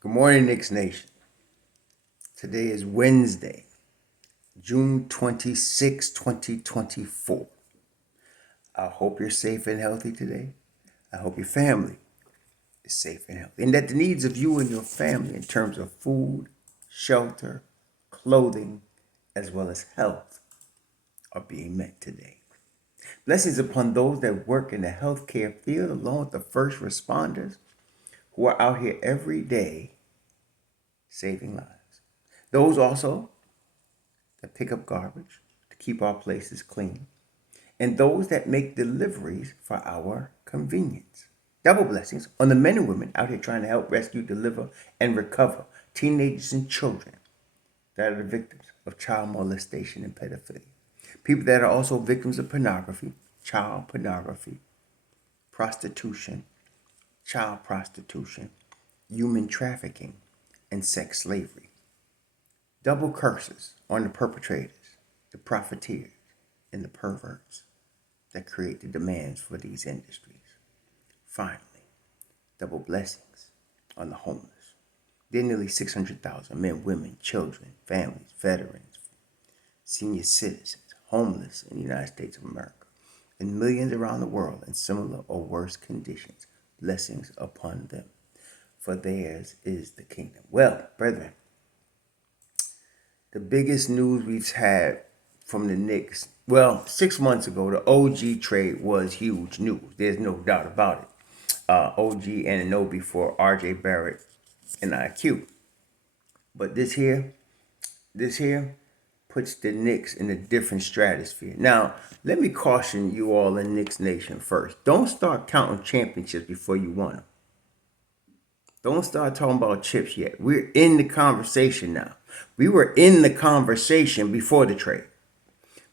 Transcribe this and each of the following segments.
Good morning, Knicks Nation. Today is Wednesday, June 26, 2024. I hope you're safe and healthy today. I hope your family is safe and healthy. And that the needs of you and your family in terms of food, shelter, clothing, as well as health are being met today. Blessings upon those that work in the healthcare field, along with the first responders who are out here every day saving lives. Those also that pick up garbage to keep our places clean, and those that make deliveries for our convenience. Double blessings on the men and women out here trying to help rescue, deliver, and recover teenagers and children that are the victims of child molestation and pedophilia. People that are also victims of pornography, child pornography, prostitution, child prostitution, human trafficking, and sex slavery. Double curses on the perpetrators, the profiteers, and the perverts that create the demands for these industries. Finally, double blessings on the homeless. There are nearly 600,000 men, women, children, families, veterans, senior citizens, homeless in the United States of America, and millions around the world in similar or worse conditions. Blessings upon them, for theirs is the kingdom. Well, brethren, the biggest news we've had from the Knicks, well, 6 months ago, the OG trade was huge news. There's no doubt about it. OG Anunoby for RJ Barrett and IQ. But this here puts the Knicks in a different stratosphere. Now, let me caution you all in Knicks Nation first. Don't start counting championships before you won them. Don't start talking about chips yet. We're in the conversation now. We were in the conversation before the trade.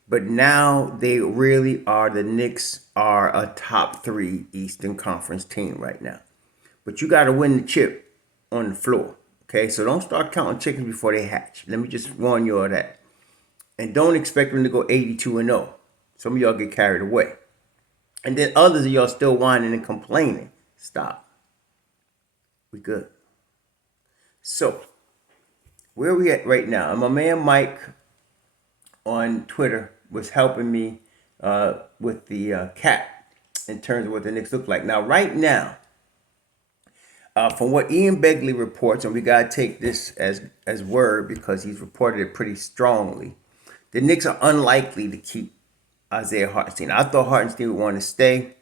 But now they really are, the Knicks are a top 3 Eastern Conference team right now. But you got to win the chip on the floor. Okay, so don't start counting chickens before they hatch. Let me just warn you of that. And don't expect them to go 82-0. Some of y'all get carried away. And then others of y'all still whining and complaining. Stop. We good. So, where are we at right now? And my man Mike on Twitter was helping me with the cap in terms of what the Knicks look like. Now, right now, from what Ian Begley reports, and we got to take this as word because he's reported it pretty strongly, the Knicks are unlikely to keep Isaiah Hartenstein. I thought Hartenstein would want to stay,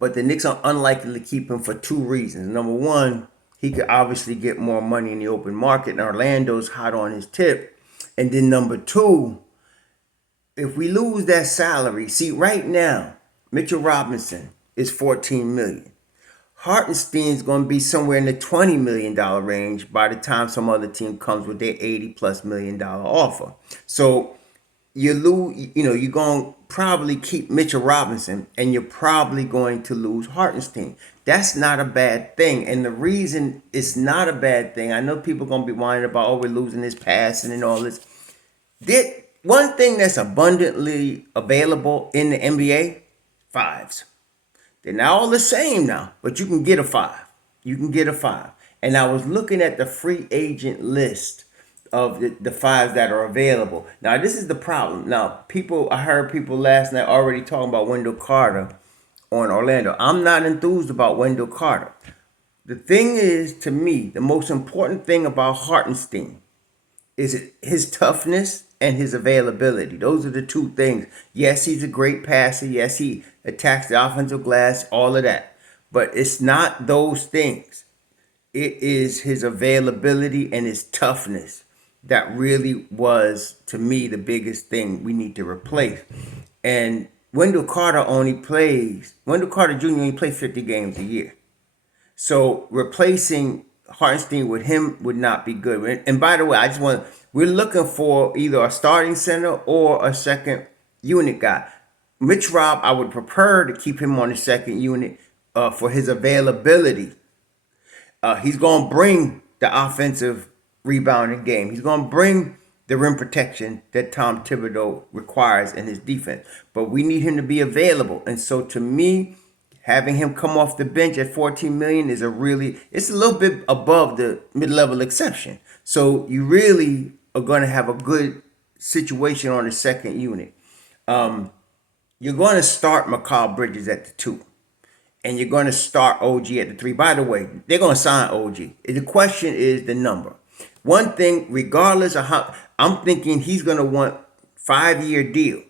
but the Knicks are unlikely to keep him for 2 reasons. Number one, he could obviously get more money in the open market, and Orlando's hot on his tip. And then number 2, if we lose that salary, see, right now, Mitchell Robinson is $14 million. Hartenstein's going to be somewhere in the $20 million range by the time some other team comes with their $80+ million offer. So you lose, you're going to probably keep Mitchell Robinson, and you're probably going to lose Hartenstein. That's not a bad thing. And the reason it's not a bad thing, I know people are going to be whining about, oh, we're losing this passing and all this. One thing that's abundantly available in the NBA, 5s. They're not all the same now, but you can get a 5. You can get a 5. And I was looking at the free agent list of the 5s that are available. Now, this is the problem. Now, I heard people last night already talking about Wendell Carter on Orlando. I'm not enthused about Wendell Carter. The thing is, to me, the most important thing about Hartenstein is his toughness and his availability. Those are the 2 things. Yes, he's a great passer. Yes, he attacks the offensive glass, all of that. But it's not those things. It is his availability and his toughness that really was, to me, the biggest thing we need to replace. And Wendell Carter Jr. only plays 50 games a year. So replacing Hartenstein with him would not be good. And by the way, we're looking for either a starting center or a second unit guy. MitchRob, I would prefer to keep him on the second unit for his availability. He's going to bring the offensive rebounding game. He's going to bring the rim protection that Tom Thibodeau requires in his defense. But we need him to be available. And so to me, Having him come off the bench at 14 million is it's a little bit above the mid-level exception. So you really are going to have a good situation on the second unit. You're going to start Mikal Bridges at the 2. And you're going to start OG at the 3. By the way, they're going to sign OG. The question is the number. One thing, regardless of how, I'm thinking he's going to want 5-year deal.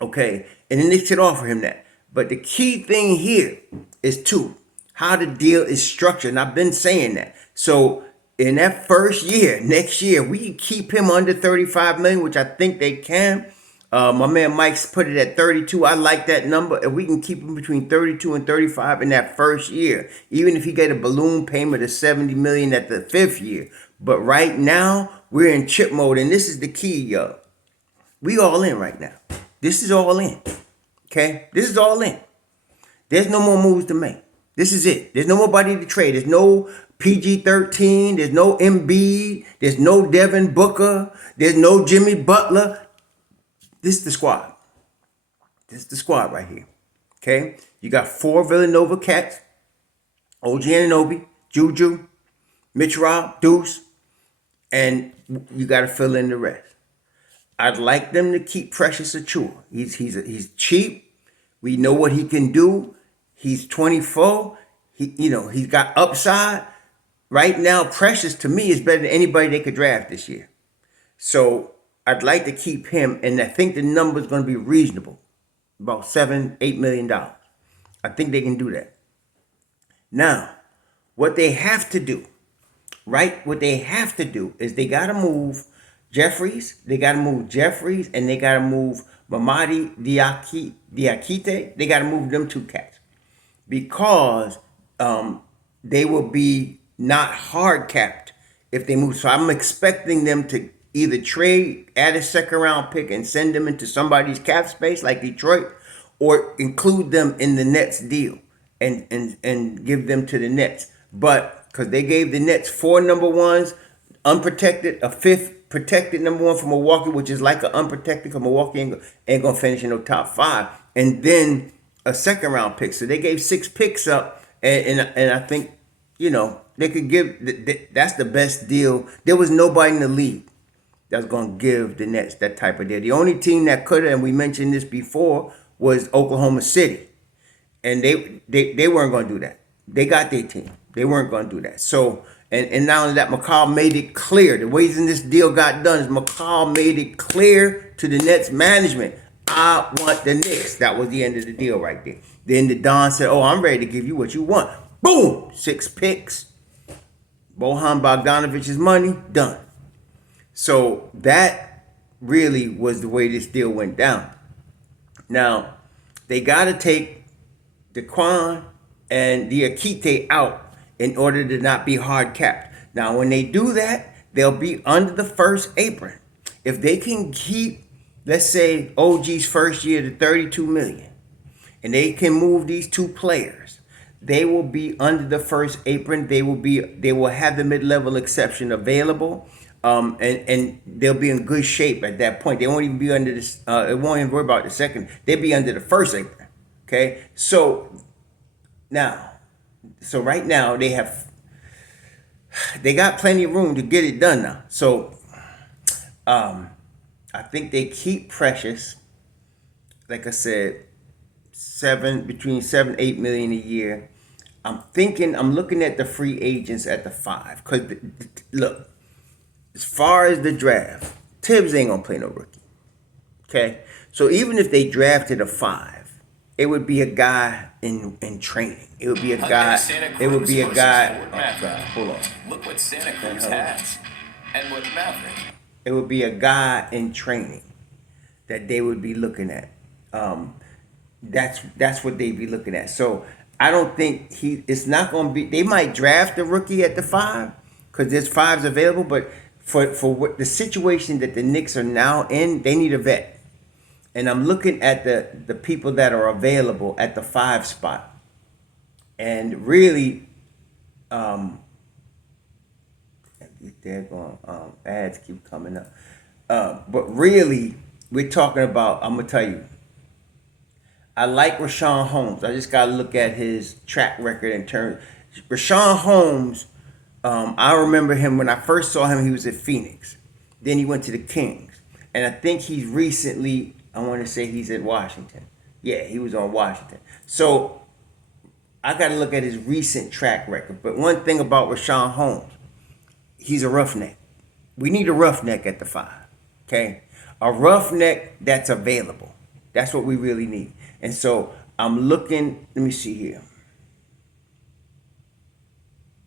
Okay? And the Knicks should offer him that. But the key thing here is 2, how the deal is structured. And I've been saying that. So in that first year, next year, we can keep him under 35 million, which I think they can. My man Mike's put it at 32. I like that number. If we can keep him between 32 and 35 in that first year, even if he get a balloon payment of 70 million at the 5th year. But right now, we're in chip mode, and this is the key, yo. We all in right now. This is all in. Okay? This is all in. There's no more moves to make. This is it. There's no more body to trade. There's no PG-13. There's no Embiid. There's no Devin Booker. There's no Jimmy Butler. This is the squad. This is the squad right here. Okay? You got 4 Villanova cats. OG Anunoby, Juju, MitchRob, Deuce. And you got to fill in the rest. I'd like them to keep Precious Achiuwa. He's cheap. We know what he can do. He's 24. He's got upside. Right now, Precious to me is better than anybody they could draft this year. So I'd like to keep him, and I think the number is going to be reasonable, about $7-8 million. I think they can do that. Now, what they have to do, right? What they have to do is they got to move Jeffries. They got to move Jeffries, and they got to move Mamadi Diakite. They got to move them 2 cats because they will be not hard capped if they move. So I'm expecting them to either trade, add a 2nd round pick, and send them into somebody's cap space like Detroit, or include them in the Nets deal and give them to the Nets. But because they gave the Nets 4 number 1s, unprotected, a 5th protected number 1 from Milwaukee, which is like an unprotected, because Milwaukee ain't gonna finish in the top 5, and then a 2nd round pick. So they gave 6 picks up, and I think they could give. That's the best deal. There was nobody in the league that's gonna give the Nets that type of deal. The only team that could have, and we mentioned this before, was Oklahoma City, and they weren't gonna do that. They got their team. They weren't gonna do that. So. And not only that, McCall made it clear. The reason this deal got done is McCall made it clear to the Nets management, I want the Knicks. That was the end of the deal right there. Then the Don said, oh, I'm ready to give you what you want. Boom! 6 picks. Bojan Bogdanovich's money, done. So that really was the way this deal went down. Now, they got to take Daquan and Diakite out in order to not be hard capped. Now, when they do that, they'll be under the first apron. If they can keep, let's say, OG's first year to 32 million, and they can move these 2 players, they will be under the first apron. They will have the mid-level exception available, and they'll be in good shape at that point. They won't even be under this. They won't even worry about the second. They'll be under the first apron. Okay, so right now they got plenty of room to get it done now. So I think they keep Precious, like I said, between 7-8 million a year. I'm looking at the free agents at the 5. Because look, as far as the draft, Tibbs ain't gonna play no rookie. Okay? So even if they drafted a 5, it would be a guy in training. It would be a guy. It would be a guy. Oh God, hold on. Look what Santa Cruz has, and what Maverick. It would be a guy in training that they would be looking at. That's what they'd be looking at. So I don't think it's not going to be. They might draft a rookie at the 5 because there's 5s available. But for what the situation that the Knicks are now in, they need a vet. And I'm looking at the people that are available at the 5 spot. And really, ads keep coming up. But really, we're talking about, I'm going to tell you, I like Rashawn Holmes. I just got to look at his track record in terms. Rashawn Holmes, I remember him when I first saw him. He was at Phoenix. Then he went to the Kings, and I think he's recently. I want to say he's at Washington. Yeah, he was on Washington. So I got to look at his recent track record. But one thing about Rashawn Holmes, he's a roughneck. We need a roughneck at the 5. Okay, a roughneck that's available. That's what we really need. And so I'm looking. Let me see here.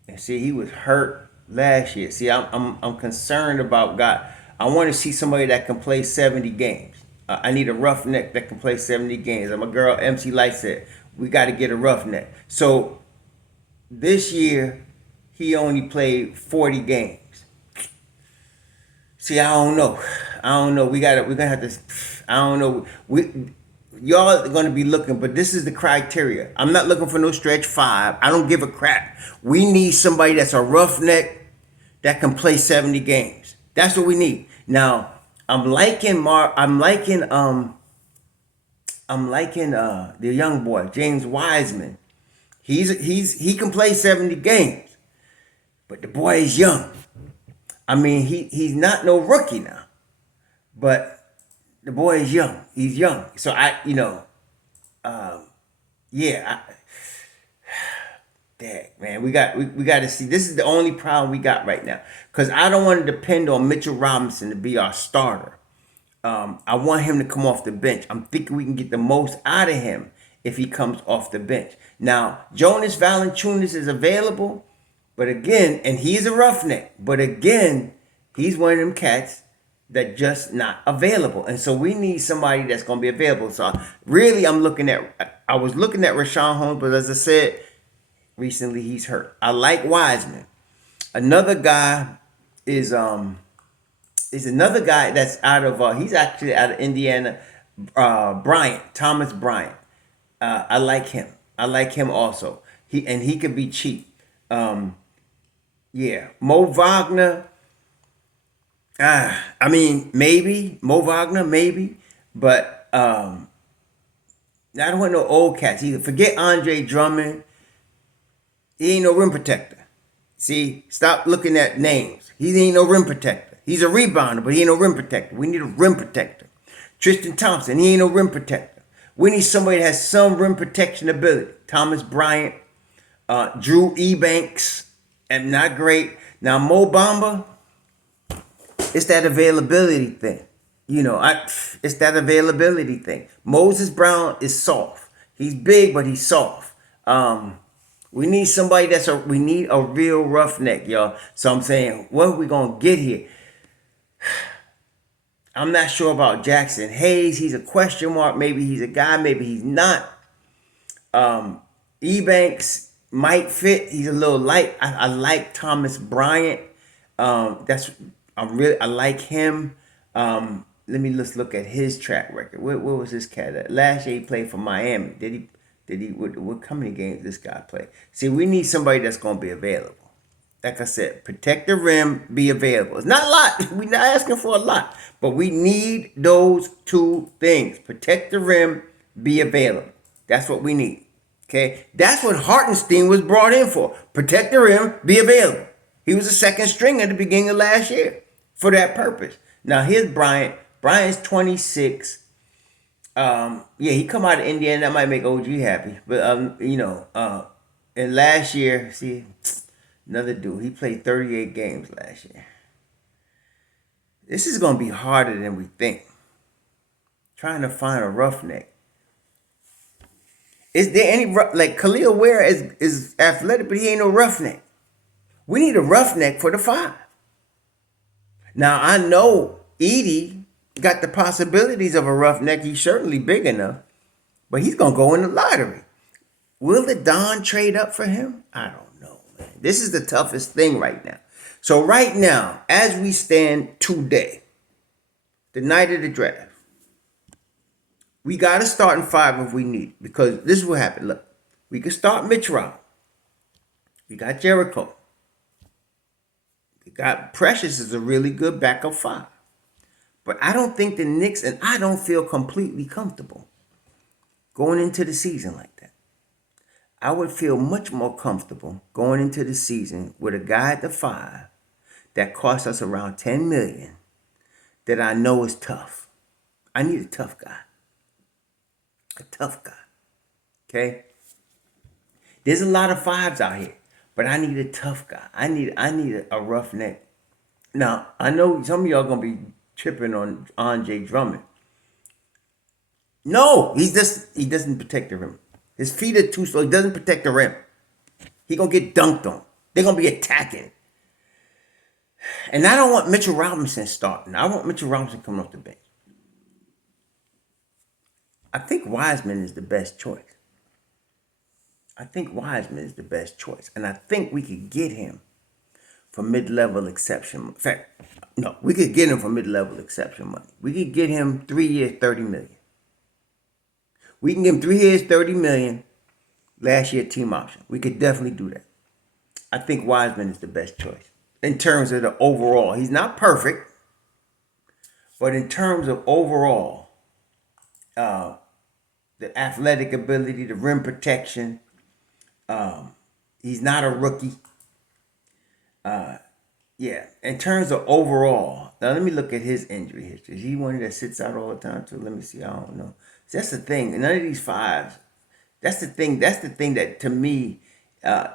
And see, he was hurt last year. See, I'm concerned about God. I want to see somebody that can play 70 games. I need a roughneck that can play 70 games. And my girl MC Light said we got to get a roughneck. So this year he only played 40 games. See, I don't know. We're gonna have to. I don't know. Y'all are gonna be looking, but this is the criteria. I'm not looking for no stretch 5. I don't give a crap. We need somebody that's a roughneck that can play 70 games. That's what we need. Now, I'm liking the young boy, James Wiseman. He can play 70 games, but the boy is young. I mean, he's not no rookie now, but the boy is young. He's young. So dang, man, we got to see. This is the only problem we got right now, because I don't want to depend on Mitchell Robinson to be our starter. I want him to come off the bench. I'm thinking we can get the most out of him if he comes off the bench. Now, Jonas Valanciunas is available, but again, and he's a roughneck, but again, he's one of them cats that just not available. And so we need somebody that's going to be available. So really, I was looking at Rashawn Holmes, but as I said, recently he's hurt. I like Wiseman. Another guy is another guy that's he's actually out of Indiana, Thomas Bryant. I like him. I like him also. He could be cheap. Mo Wagner. I mean, maybe Mo Wagner, maybe, but I don't want no old cats either. Forget Andre Drummond. He ain't no rim protector. See, stop looking at names. He ain't no rim protector. He's a rebounder, but he ain't no rim protector. We need a rim protector. Tristan Thompson, he ain't no rim protector. We need somebody that has some rim protection ability. Thomas Bryant, Drew Ebanks, and not great. Now Mo Bamba, it's that availability thing. It's that availability thing. Moses Brown is soft. He's big, but he's soft. We need somebody we need a real roughneck, y'all. So I'm saying, what are we going to get here? I'm not sure about Jackson Hayes. He's a question mark. Maybe he's a guy. Maybe he's not. Ebanks might fit. He's a little light. I like Thomas Bryant. I like him. Let's look at his track record. Where was this cat at? Last year he played for Miami. What how many games this guy play? See, we need somebody that's going to be available. Like I said, protect the rim, be available. It's not a lot. We're not asking for a lot. But we need those 2 things. Protect the rim, be available. That's what we need. Okay? That's what Hartenstein was brought in for. Protect the rim, be available. He was a second string at the beginning of last year for that purpose. Now, here's Bryant. Bryant's 26. He come out of Indiana. That might make OG happy. But, and last year, see, another dude, he played 38 games last year. This is going to be harder than we think. Trying to find a roughneck. Is there any, like Khalil Ware is athletic, but he ain't no roughneck. We need a roughneck for the 5. Now, I know Edie got the possibilities of a roughneck. He's certainly big enough, but he's going to go in the lottery. Will the Don trade up for him? I don't know, man. This is the toughest thing right now. So right now, as we stand today, the night of the draft, we got to start in 5 if we need it, because this is what happened. Look, we can start MitchRob. We got Jericho. We got Precious is a really good backup 5. But I don't think the Knicks, and I don't feel completely comfortable going into the season like that. I would feel much more comfortable going into the season with a guy at the 5 that costs us around $10 million that I know is tough. I need a tough guy. A tough guy. Okay? There's a lot of 5s out here, but I need a tough guy. I need a roughneck. Now, I know some of y'all gonna be tripping on Andre Drummond. No, he doesn't protect the rim. His feet are too slow. He doesn't protect the rim. He gonna get dunked on. They're gonna be attacking. And I don't want Mitchell Robinson starting. I want Mitchell Robinson coming off the bench. I think Wiseman is the best choice. And I think we could get him for mid-level exception. In fact, no, we could get him for mid-level exception money. We could get him 3 years, $30 million. We can give him 3 years, $30 million. Last year, team option. We could definitely do that. I think Wiseman is the best choice in terms of the overall. He's not perfect, but in terms of overall, the athletic ability, the rim protection, he's not a rookie. Yeah, in terms of overall, now let me look at his injury history. Is he one that sits out all the time too? Let me see. I don't know. So that's the thing. None of these 5s. That's the thing that to me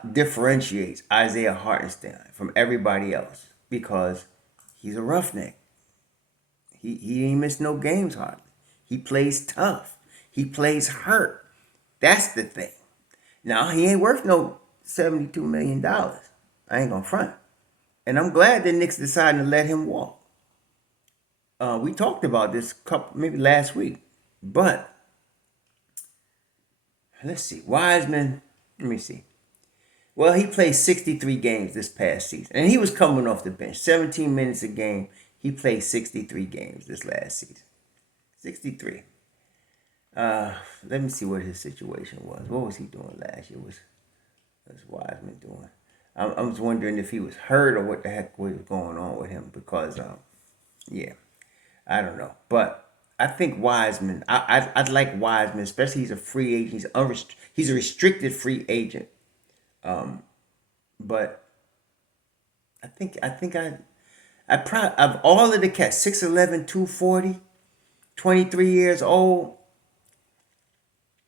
differentiates Isaiah Hartenstein from everybody else, because he's a roughneck. He ain't missed no games hardly. He plays tough. He plays hurt. That's the thing. Now, he ain't worth no $72 million. I ain't gonna front. And I'm glad the Knicks decided to let him walk. We talked about this maybe last week. But let's see. Wiseman, let me see. Well, he played 63 games this past season. And he was coming off the bench. 17 minutes a game. He played 63 games this last season. 63. Let me see what his situation was. What was he doing last year? What was Wiseman doing? I was wondering if he was hurt or what the heck was going on with him, because, yeah, I don't know. But I think Wiseman, I'd like Wiseman, especially he's a free agent. He's a restricted free agent. But I think of all of the cats, 6'11", 240, 23 years old,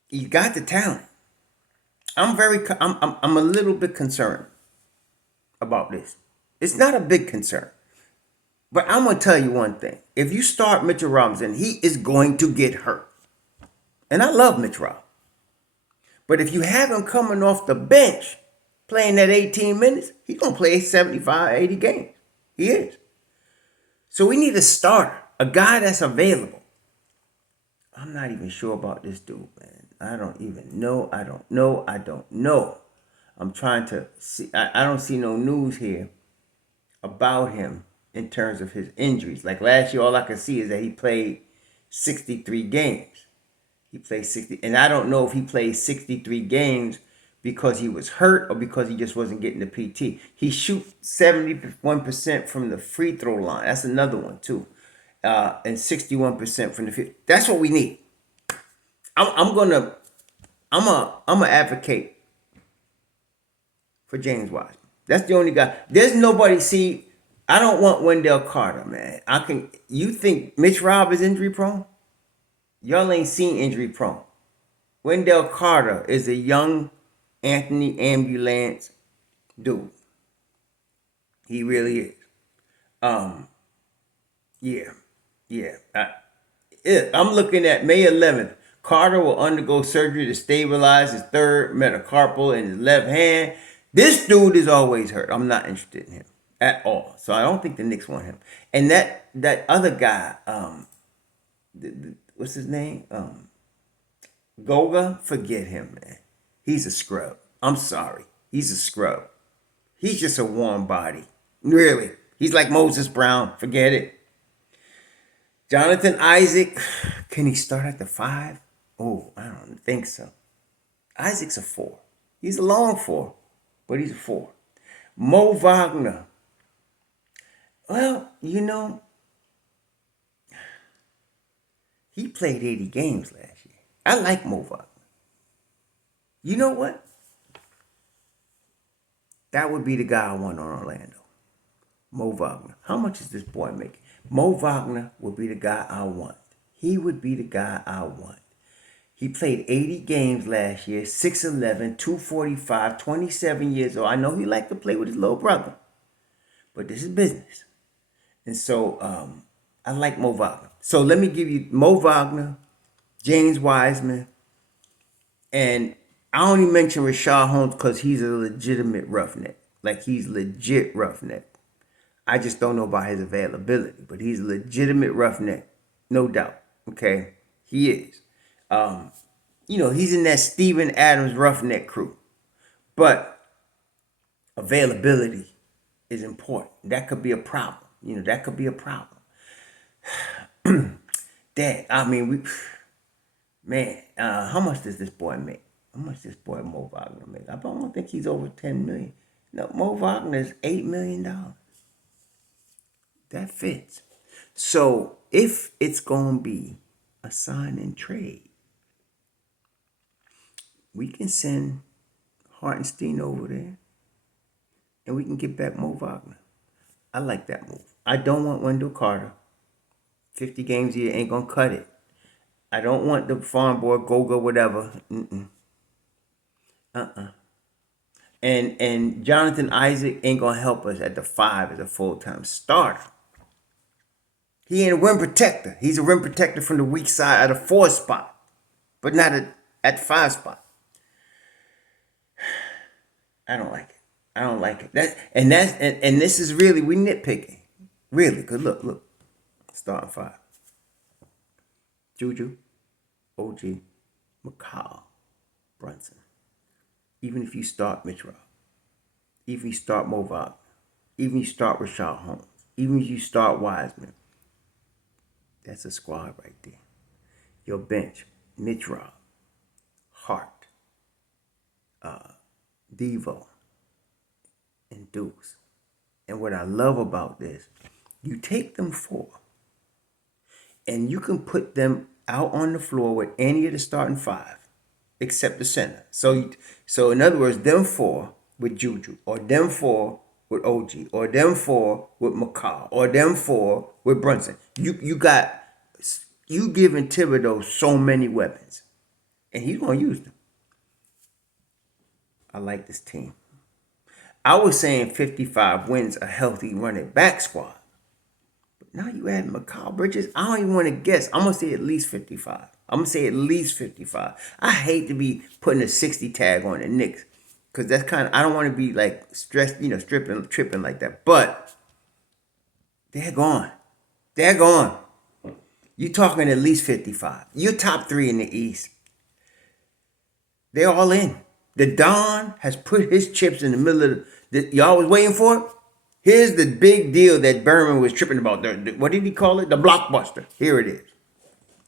he got the talent. I'm a little bit concerned about this. It's not a big concern. But I'm going to tell you one thing. If you start Mitchell Robinson, he is going to get hurt. And I love MitchRob. But if you have him coming off the bench, playing that 18 minutes, he's going to play 75, 80 games. He is. So we need a starter, a guy that's available. I'm not even sure about this dude, man. I don't even know. I don't know. I'm trying to see. I don't see no news here about him in terms of his injuries. Like last year, all I can see is that he played 63 games. He played 60, and I don't know if he played 63 games because he was hurt or because he just wasn't getting the PT. He shoots 71% from the free throw line. That's another one too, and 61% from the field. That's what we need. I'm gonna advocate for James Wiseman. That's the only guy. There's nobody. See, I don't want Wendell Carter, man. You think MitchRob is injury prone? Y'all ain't seen injury prone. Wendell Carter is a young Anthony Ambulance dude. He really is. Yeah. I'm looking at May 11th. Carter will undergo surgery to stabilize his third metacarpal in his left hand. This dude is always hurt. I'm not interested in him at all. So I don't think the Knicks want him. And that other guy, what's his name? Goga, forget him, man. He's a scrub. I'm sorry. He's a scrub. He's just a warm body. Really. He's like Moses Brown. Forget it. Jonathan Isaac, can he start at the 5? Oh, I don't think so. Isaac's a 4. He's a long 4, but he's a 4. Mo Wagner. Well, he played 80 games last year. I like Mo Wagner. You know what? That would be the guy I want on Orlando. Mo Wagner. How much is this boy making? Mo Wagner would be the guy I want. He would be the guy I want. He played 80 games last year, 6'11", 245, 27 years old. I know he liked to play with his little brother, but this is business. And so I like Mo Wagner. So let me give you Mo Wagner, James Wiseman, and I only mention Rashad Holmes because he's a legitimate roughneck. Like, he's legit roughneck. I just don't know about his availability, but he's a legitimate roughneck, no doubt. Okay, he is. He's in that Steven Adams roughneck crew, but availability is important. That could be a problem. That could be a problem. How much does this boy make? How much does this boy Mo Wagner make? I don't think he's over 10 million. No, Mo Wagner is $8 million. That fits. So if it's gonna be a sign and trade, we can send Hartenstein over there and we can get back Mo Wagner. I like that move. I don't want Wendell Carter. 50 games a year ain't gonna cut it. I don't want the farm boy, Goga, whatever. And Jonathan Isaac ain't gonna help us at the 5 as a full-time starter. He ain't a rim protector. He's a rim protector from the weak side at a 4 spot, but not at the 5 spot. I don't like it. I don't like it. And this is really, we nitpicking. Really, because look. Starting 5. Juju, OG, McCall, Brunson. Even if you start MitchRob, even if you start Mo Wagner, even if you start Rashad Holmes, even if you start Wiseman, that's a squad right there. Your bench, MitchRob, Hart, Devo, and Deuce. And what I love about this, you take them 4, and you can put them out on the floor with any of the starting 5, except the center. So in other words, them 4 with Juju, or them 4 with OG, or them 4 with McCall, or them 4 with Brunson. You giving Thibodeau so many weapons, and he's gonna use them. I like this team. I was saying 55 wins a healthy running back squad. But now you add McCall Bridges. I don't even want to guess. I'm going to say at least 55. I hate to be putting a 60 tag on the Knicks, because that's kind of, I don't want to be like stressed, tripping like that. But they're gone. You're talking at least 55. You're top 3 in the East. They're all in. The Don has put his chips in the middle of y'all was waiting for it. Here's the big deal that Berman was tripping about. What did he call it? The blockbuster. Here it is.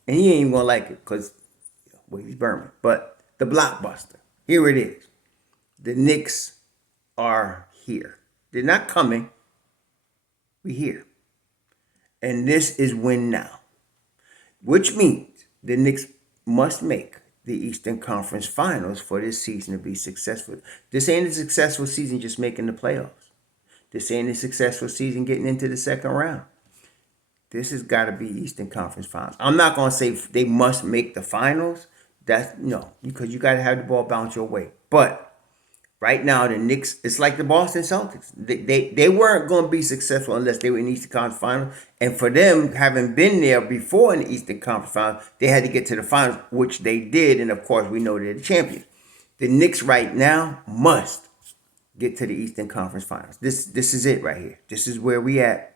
And he ain't even going to like it because, he's Berman. But the blockbuster. Here it is. The Knicks are here. They're not coming. We're here. And this is win now. Which means the Knicks must make the Eastern Conference Finals for this season to be successful. This ain't a successful season just making the playoffs. This ain't a successful season getting into the second round. This has got to be Eastern Conference Finals. I'm not going to say they must make the finals. That's no, because you got to have the ball bounce your way. But right now, the Knicks, it's like the Boston Celtics. They weren't going to be successful unless they were in the Eastern Conference Finals. And for them, having been there before in the Eastern Conference Finals, they had to get to the finals, which they did. And of course, we know they're the champions. The Knicks right now must get to the Eastern Conference Finals. This is it right here. This is where we at.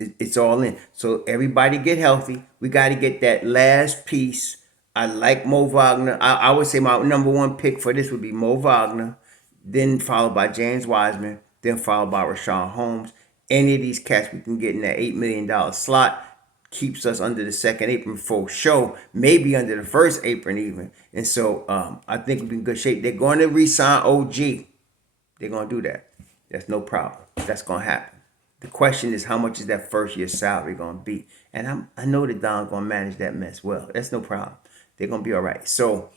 It's all in. So everybody get healthy. We got to get that last piece. I like Mo Wagner. I would say my number 1 pick for this would be Mo Wagner, then followed by James Wiseman, then followed by Rashad Holmes. Any of these cats we can get in that $8 million slot keeps us under the second apron for sure, maybe under the first apron even. And so I think we're in good shape. They're going to re-sign OG. They're going to do that. That's no problem. That's going to happen. The question is, how much is that first year salary going to be? And I know that Don's going to manage that mess well. That's no problem. They're going to be all right. So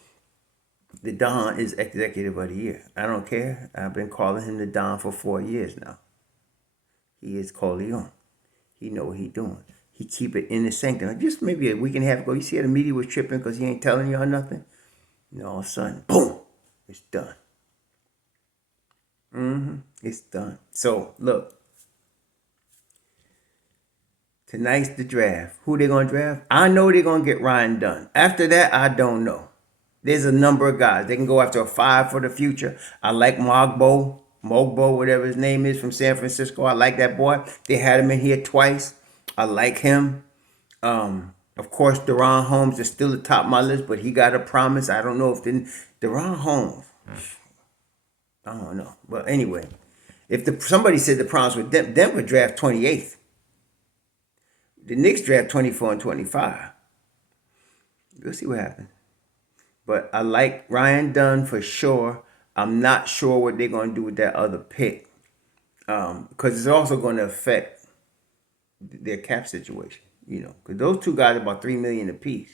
The Don is executive of the year. I don't care. I've been calling him the Don for 4 years now. He is Corleone. He know what he doing. He keep it in the sanctum. Just maybe a week and a half ago, you see how the media was tripping because he ain't telling y'all nothing? And all of a sudden, boom, it's done. It's done. So, look. Tonight's the draft. Who they going to draft? I know they're going to get Ryan Dunn. After that, I don't know. There's a number of guys. They can go after a 5 for the future. I like Mogbo, whatever his name is, from San Francisco. I like that boy. They had him in here twice. I like him. Of course, Deron Holmes is still at the top of my list, but he got a promise. I don't know if Deron Holmes, I don't know. But anyway, if somebody said the promise with Denver draft 28th. The Knicks draft 24 and 25. We'll see what happens. But I like Ryan Dunn for sure. I'm not sure what they're going to do with that other pick. Because it's also going to affect their cap situation. Because those two guys are about $3 million apiece.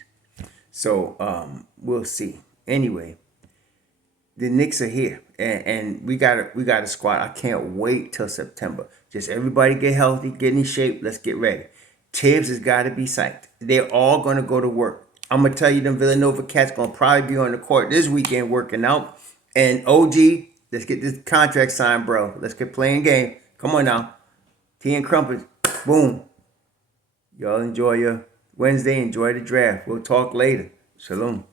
So we'll see. Anyway, the Knicks are here. And we got a squad. I can't wait till September. Just everybody get healthy, get in shape. Let's get ready. Tibbs has got to be psyched. They're all going to go to work. I'm going to tell you, them Villanova cats going to probably be on the court this weekend working out. And OG, let's get this contract signed, bro. Let's get playing game. Come on now. Tea and crumpets. Boom. Y'all enjoy your Wednesday. Enjoy the draft. We'll talk later. Shalom.